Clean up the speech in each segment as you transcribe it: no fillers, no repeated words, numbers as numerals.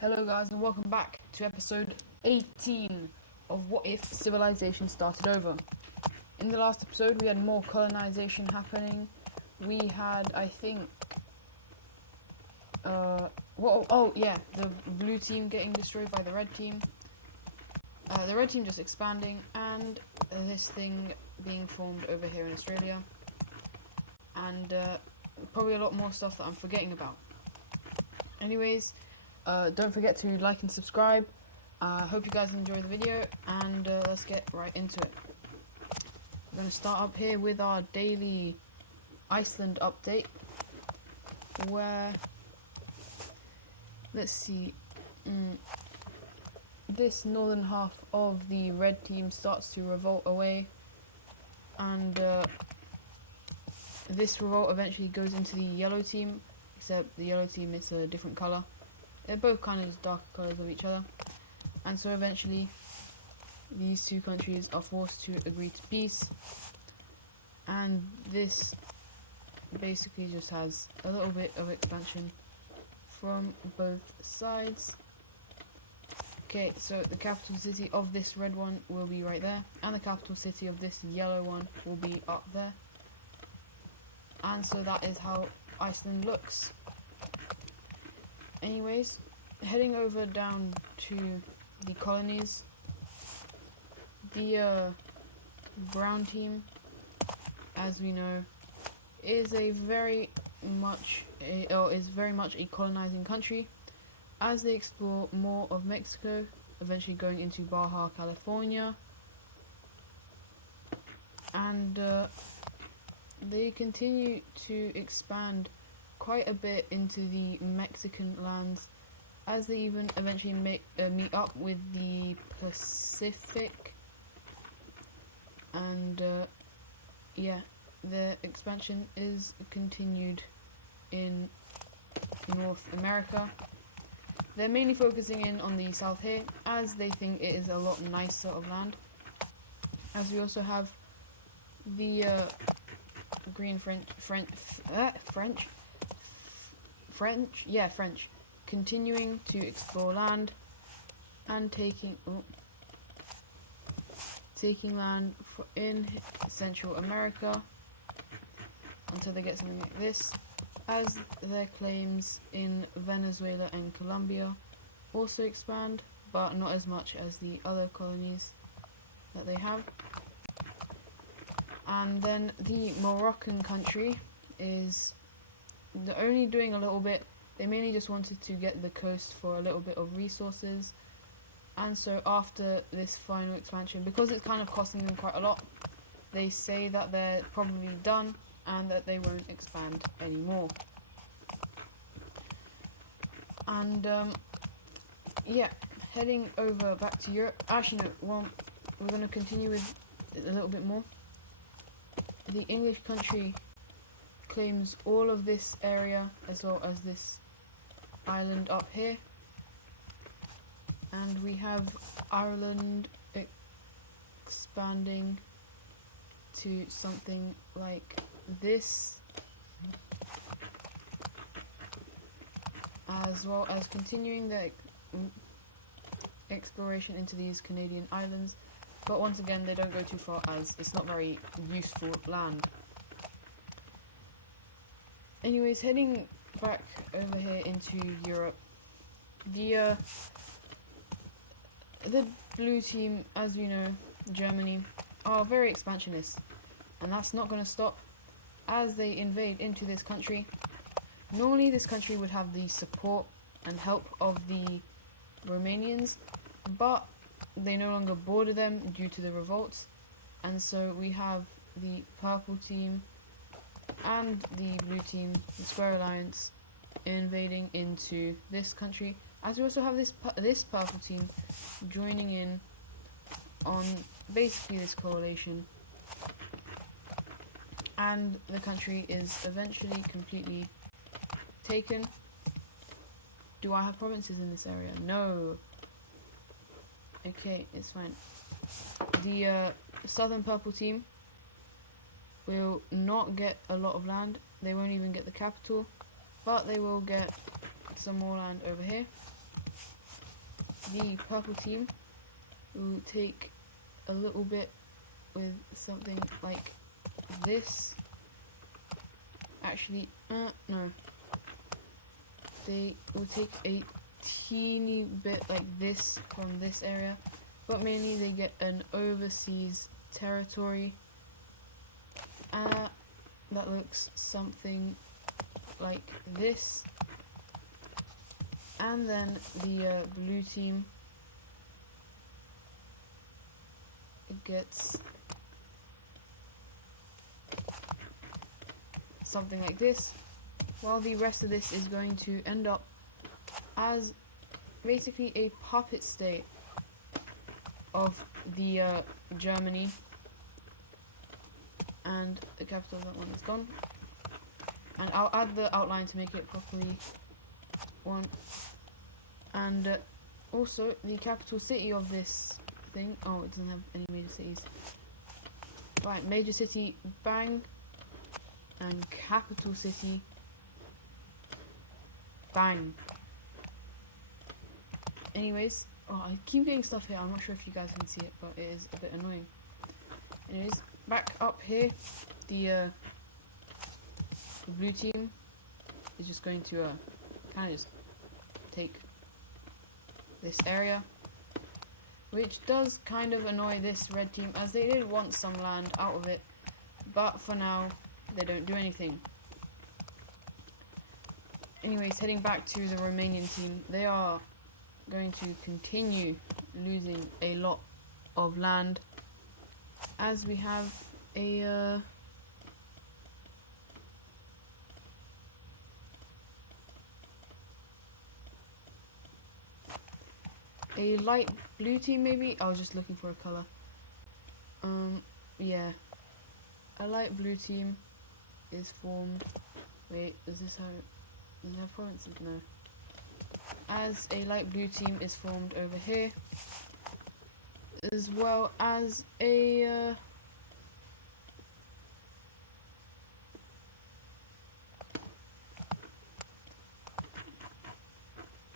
Hello guys and welcome back to episode 18 of What If Civilization Started Over. In the last episode we had more colonization happening. We had, I think, the blue team getting destroyed by the red team. The red team just expanding and this thing being formed over here in Australia. And probably a lot more stuff that I'm forgetting about. Anyways, don't forget to like and subscribe. I hope you guys enjoy the video, and let's get right into it. We're going to start up here with our daily Iceland update, where, let's see, this northern half of the red team starts to revolt away, and this revolt eventually goes into the yellow team, except the yellow team is a different colour. They're both kind of just darker colours of each other. And so eventually these two countries are forced to agree to peace. And this basically just has a little bit of expansion from both sides. Okay, so the capital city of this red one will be right there. And the capital city of this yellow one will be up there. And so that is how Iceland looks. Anyways, heading over down to the colonies, the brown team, as we know, is very much a colonizing country, as they explore more of Mexico, eventually going into Baja California, and they continue to expand quite a bit into the Mexican lands, as they even eventually meet up with the Pacific, and the expansion is continued in North America. They're mainly focusing in on the south here, as they think it is a lot nicer of land, as we also have the green French, continuing to explore land and taking land in Central America until they get something like this, as their claims in Venezuela and Colombia also expand, but not as much as the other colonies that they have. And then the Moroccan country is only doing a little bit. They mainly just wanted to get the coast for a little bit of resources, and so after this final expansion, because it's kind of costing them quite a lot, they say that they're probably done and that they won't expand anymore. And heading over back to Europe. Actually no, well, we're going to continue with a little bit more. The English country claims all of this area as well as this island up here, and we have Ireland expanding to something like this, as well as continuing the exploration into these Canadian islands, but once again they don't go too far as it's not very useful land. Anyways, heading back over here into Europe, the blue team, as we know, Germany, are very expansionist, and that's not going to stop as they invade into this country. Normally this country would have the support and help of the Romanians, but they no longer border them due to the revolts, and so we have the purple team and the blue team, the Square Alliance, invading into this country, as we also have this purple team joining in on basically this coalition, and the country is eventually completely taken. Do I have provinces in this area? No. Okay, it's fine. The southern purple team will not get a lot of land. They won't even get the capital, but they will get some more land over here. the purple team will take a little bit with something like this. Actually, no. They will take a teeny bit like this from this area, but mainly they get an overseas territory. That looks something like this. And then the blue team gets something like this, while the rest of this is going to end up as basically a puppet state of the Germany, and the capital of that one is gone. And I'll add the outline to make it properly one. And also the capital city of this thing. Oh, it doesn't have any major cities. Right, major city, bang, and capital city, bang. Anyways, oh, I keep getting stuff here. I'm not sure if you guys can see it, but it is a bit annoying. Anyways, back up here, the blue team is just going to kind of just take this area, which does kind of annoy this red team, as they did want some land out of it, but for now they don't do anything. Anyways, heading back to the Romanian team, they are going to continue losing a lot of land, as we have a light blue team, maybe? I was just looking for a colour. Yeah. A light blue team is formed. Wait, is this how... Does it have provinces? No. As a light blue team is formed over here, as well as a...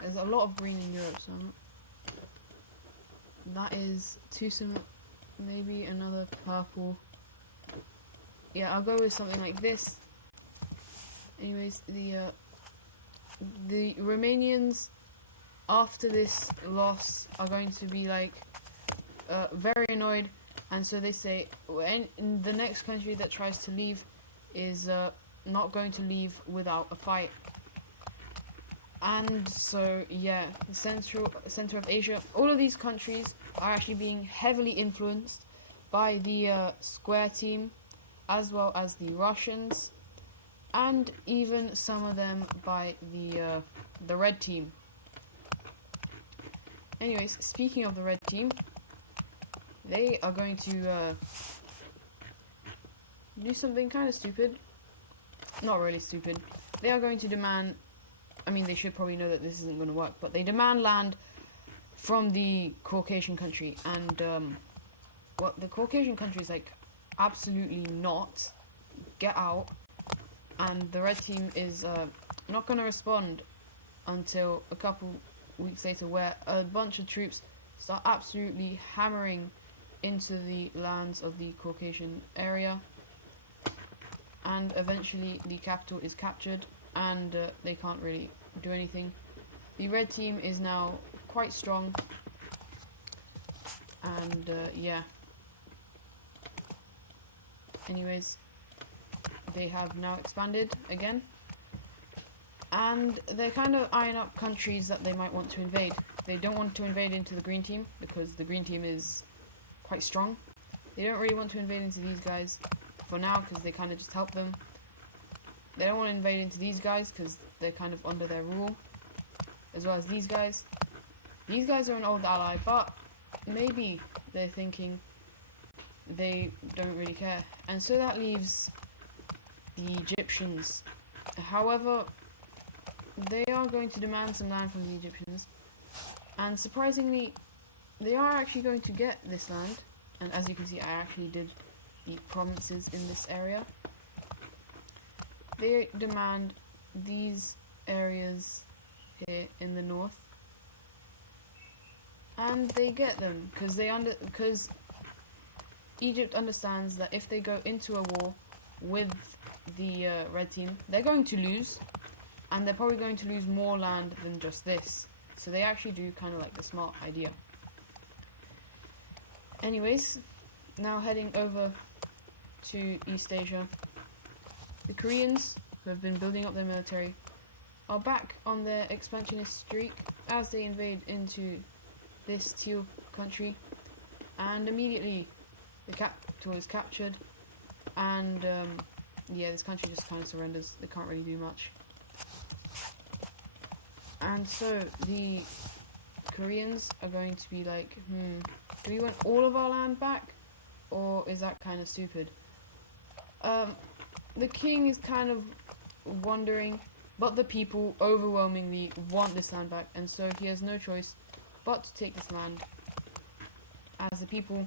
there's a lot of green in Europe, so... That is too similar. Maybe another purple. Yeah, I'll go with something like this. Anyways, the Romanians after this loss are going to be like very annoyed, and so they say the next country that tries to leave is not going to leave without a fight. And so, yeah, the center of Asia, all of these countries are actually being heavily influenced by the square team, as well as the Russians, and even some of them by the red team. Anyways, speaking of the red team, they are going to do something kind of stupid. Not really stupid. They are going to demand... I mean, they should probably know that this isn't going to work, but they demand land from the Caucasian country, and what the Caucasian country is like, absolutely not, get out. And the red team is not going to respond until a couple weeks later, where a bunch of troops start absolutely hammering into the lands of the Caucasian area, and eventually the capital is captured, and they can't really do anything. The red team is now quite strong, and yeah. Anyways, they have now expanded again, and they're kind of eyeing up countries that they might want to invade. They don't want to invade into the green team, because the green team is quite strong. They don't really want to invade into these guys for now, because they kind of just help them. They don't want to invade into these guys because they're kind of under their rule, as well as these guys. These guys are an old ally, but maybe they're thinking they don't really care. And so that leaves the Egyptians. However, they are going to demand some land from the Egyptians, and surprisingly, they are actually going to get this land. And as you can see, I actually did the provinces in this area. They demand these areas here in the north, and they get them because Egypt understands that if they go into a war with the red team, they're going to lose, and they're probably going to lose more land than just this. So they actually do kind of like the smart idea. Anyways, now heading over to East Asia, the Koreans, who have been building up their military, are back on their expansionist streak as they invade into this teal country, and immediately the capital is captured, and yeah, this country just kind of surrenders. They can't really do much. And so the Koreans are going to be like, do we want all of our land back, or is that kind of stupid? The king is kind of wondering, but the people overwhelmingly want this land back, and so he has no choice but to take this land, as the people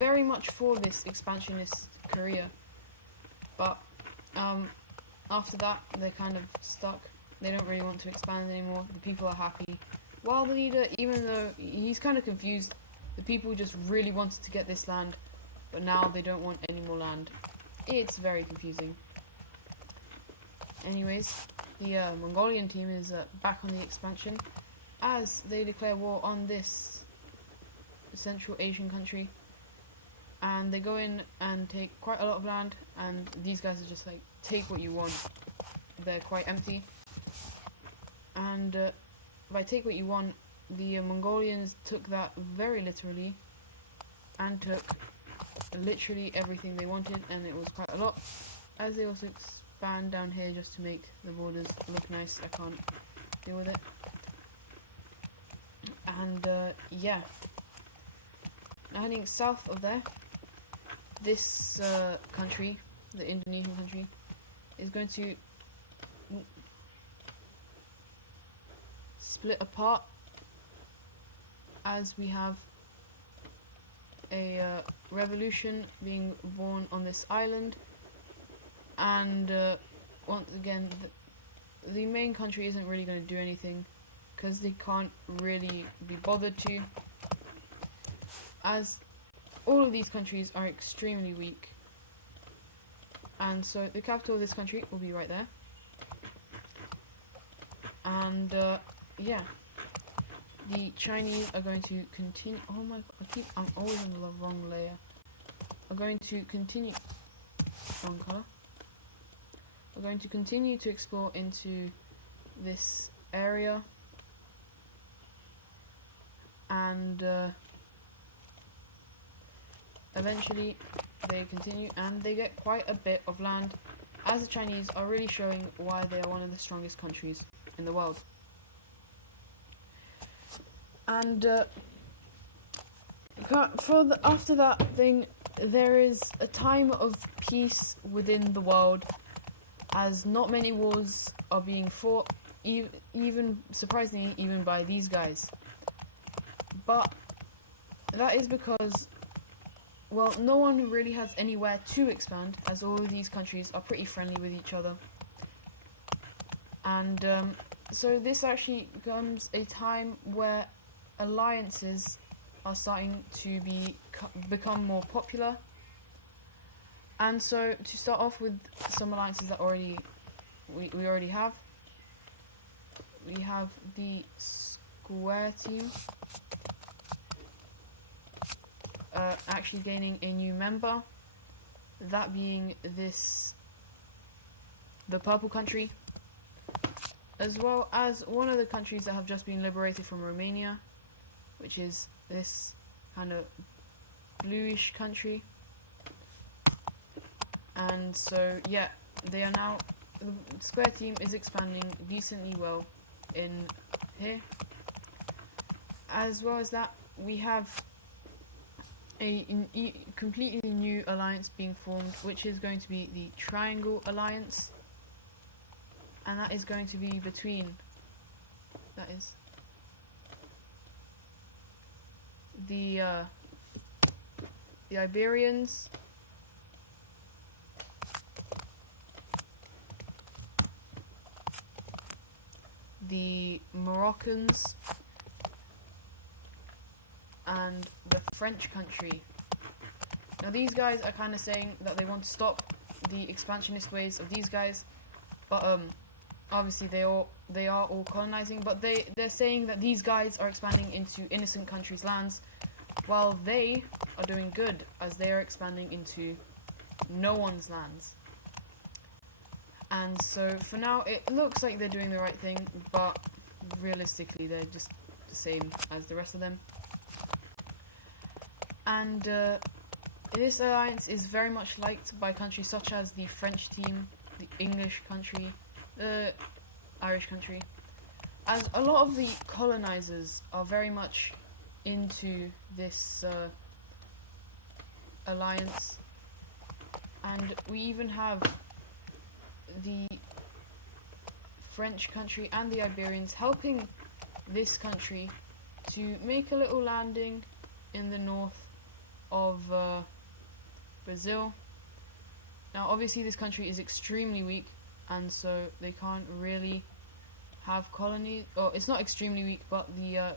very much for this expansionist Korea. But after that, they're kind of stuck. They don't really want to expand anymore. The people are happy. While the leader, even though he's kind of confused, the people just really wanted to get this land, but now they don't want any more land. It's very confusing. Anyways, the Mongolian team is back on the expansion as they declare war on this Central Asian country, and they go in and take quite a lot of land, and these guys are just like, take what you want. They're quite empty, and by take what you want, the Mongolians took that very literally and took literally everything they wanted, and it was quite a lot, as they also expand down here just to make the borders look nice. I can't deal with it. And yeah, now heading south of there, this country, the Indonesian country, is going to split apart as we have a revolution being born on this island, and once again the main country isn't really going to do anything because they can't really be bothered to, as all of these countries are extremely weak. And so the capital of this country will be right there, and yeah, the Chinese are going to continue. Oh my god, I'm always on the wrong layer. Are going to continue. Wrong color. Are going to continue to explore into this area, and eventually they continue and they get quite a bit of land, as the Chinese are really showing why they are one of the strongest countries in the world. And after that thing, there is a time of peace within the world, as not many wars are being fought, even surprisingly, even by these guys. But that is because, well, no one really has anywhere to expand, as all of these countries are pretty friendly with each other. And so this actually becomes a time where alliances are starting to become more popular. And so to start off with some alliances that we already have, we have the Square team actually gaining a new member, that being the purple country, as well as one of the countries that have just been liberated from Romania, which is this kind of bluish country. And so yeah, they are now, the Square team is expanding decently well in here. As well as that, we have a completely new alliance being formed, which is going to be the Triangle Alliance, and that is going to be between, that is the Iberians, the Moroccans, and the French country. Now these guys are kind of saying that they want to stop the expansionist ways of these guys, but obviously they are all colonizing, but they're saying that these guys are expanding into innocent countries' lands, while they are doing good as they are expanding into no one's lands. And so for now it looks like they're doing the right thing, but realistically they're just the same as the rest of them. And this alliance is very much liked by countries such as the French team, the English country, the Irish country, as a lot of the colonizers are very much into this alliance. And we even have the French country and the Iberians helping this country to make a little landing in the north of Brazil. Now obviously this country is extremely weak, and so they can't really have colonies, or it's not extremely weak, but the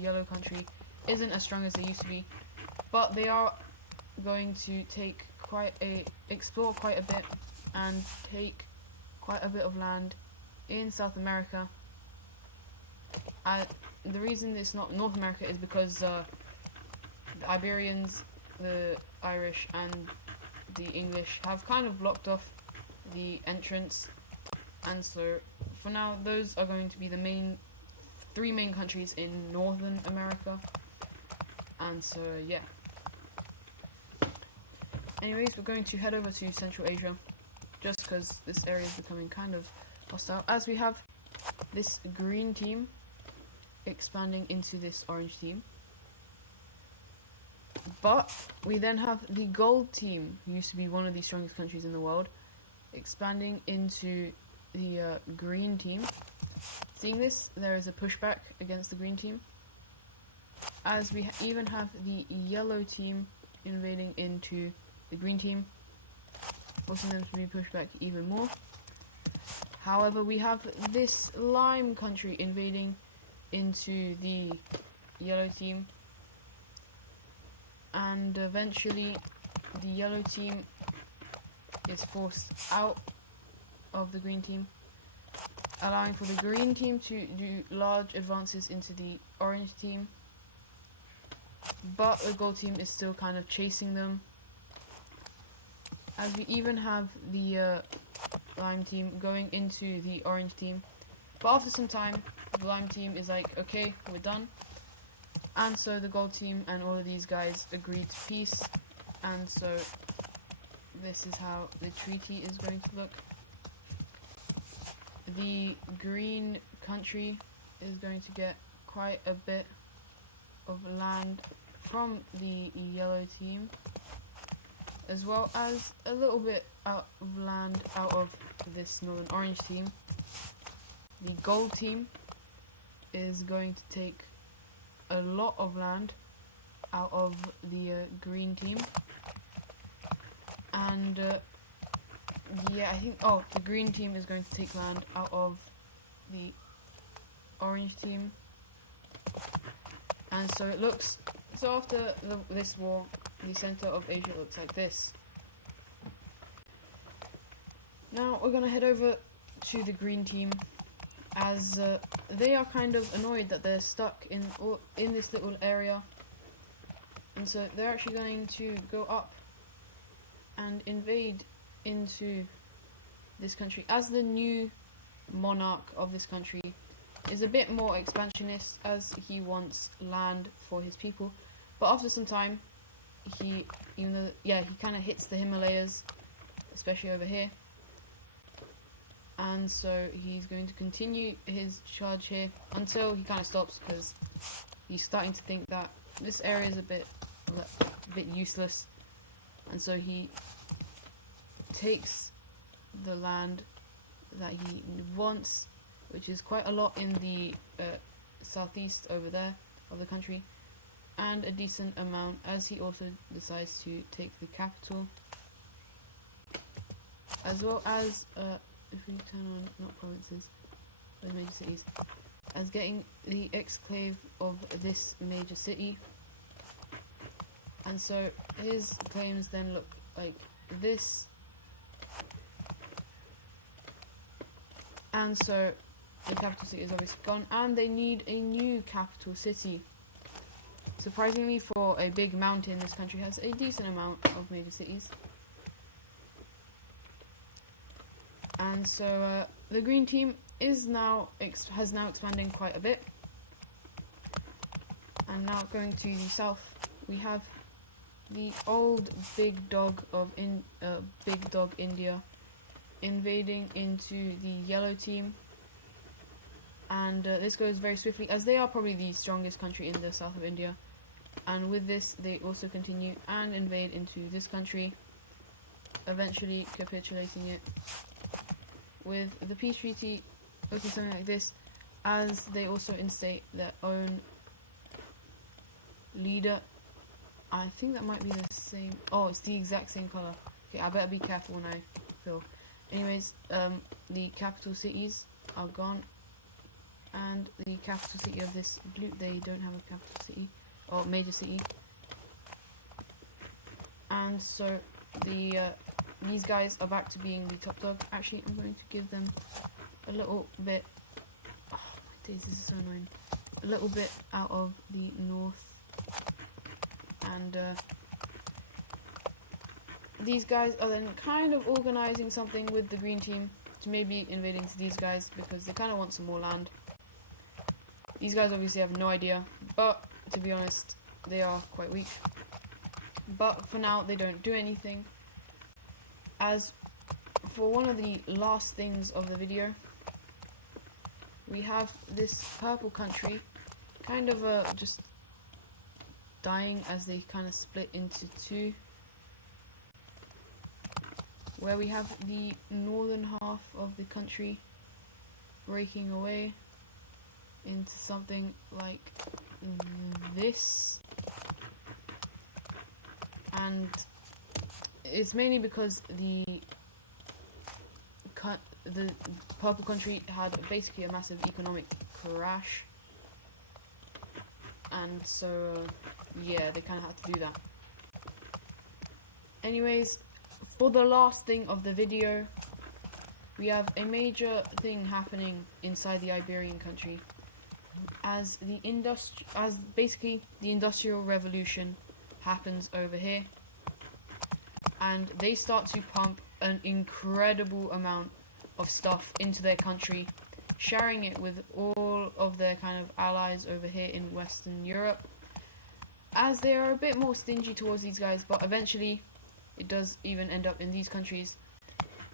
yellow country isn't as strong as they used to be, but they are going to explore quite a bit and take quite a bit of land in South America. The reason it's not North America is because the Iberians, the Irish and the English have kind of blocked off the entrance, and so for now those are going to be the three main countries in Northern America. And so yeah, anyways, we're going to head over to Central Asia just because this area is becoming kind of hostile, as we have this green team expanding into this orange team. But we then have the gold team, who used to be one of the strongest countries in the world, expanding into the green team. Seeing this, there is a pushback against the green team, as we even have the yellow team invading into the green team, forcing them to be pushed back even more. However, we have this lime country invading into the yellow team, and eventually the yellow team is forced out of the green team, allowing for the green team to do large advances into the orange team, but the gold team is still kind of chasing them, as we even have the lime team going into the orange team. But after some time, the lime team is like, okay, we're done. And so the gold team and all of these guys agreed to peace. And so this is how the treaty is going to look. The green country is going to get quite a bit of land from the yellow team, as well as a little bit of land out of this northern orange team. The gold team is going to take a lot of land out of the green team, and yeah, I think the green team is going to take land out of the orange team. And so it looks, so after this war, the center of Asia looks like this. Now we're gonna head over to the green team, as they are kind of annoyed that they're stuck in this little area, and so they're actually going to go up and invade into this country, as the new monarch of this country is a bit more expansionist, as he wants land for his people. But after some time, he kind of hits the Himalayas, especially over here. And so he's going to continue his charge here until he kind of stops, because he's starting to think that this area is a bit useless. And so he takes the land that he wants, which is quite a lot in the southeast over there of the country, and a decent amount, as he also decides to take the capital, as well as if we turn on not provinces, but major cities, as getting the exclave of this major city. And so his claims then look like this. And so the capital city is obviously gone, and they need a new capital city. Surprisingly, for a big mountain, this country has a decent amount of major cities. And so the green team is now has now expanded quite a bit. And now going to the south, we have the old big dog India invading into the yellow team. And this goes very swiftly, as they are probably the strongest country in the south of India. And with this, they also continue and invade into this country, eventually capitulating it with the peace treaty, looking something like this, as they also instate their own leader. I think that might be the same. Oh, it's the exact same color. Okay, I better be careful when I fill. Anyways, the capital cities are gone, and the capital city of this blue, they don't have a capital city or major city. And so the these guys are back to being the top dog. Actually, I'm going to give them a little bit. Oh my days, this is so annoying. A little bit out of the north, and these guys are then kind of organizing something with the green team to maybe invading to these guys, because they kind of want some more land. These guys obviously have no idea, but to be honest, they are quite weak. But for now, they don't do anything. As for one of the last things of the video, we have this purple country kind of just dying as they kind of split into two, where we have the northern half of the country breaking away into something like this. And it's mainly because the purple country had basically a massive economic crash, and so yeah, they kind of had to do that. Anyways, for the last thing of the video, we have a major thing happening inside the Iberian country, as basically the Industrial Revolution happens over here, and they start to pump an incredible amount of stuff into their country, sharing it with all of their kind of allies over here in Western Europe, as they are a bit more stingy towards these guys. But eventually it does even end up in these countries,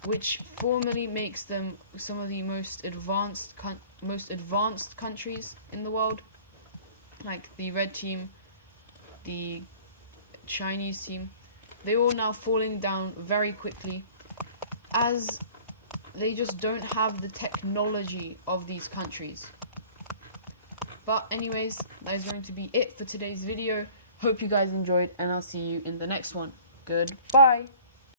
which formally makes them some of the most advanced countries in the world, like the red team, the Chinese team. They all now falling down very quickly, as they just don't have the technology of these countries. But anyways, that is going to be it for today's video. Hope you guys enjoyed, and I'll see you in the next one. Goodbye.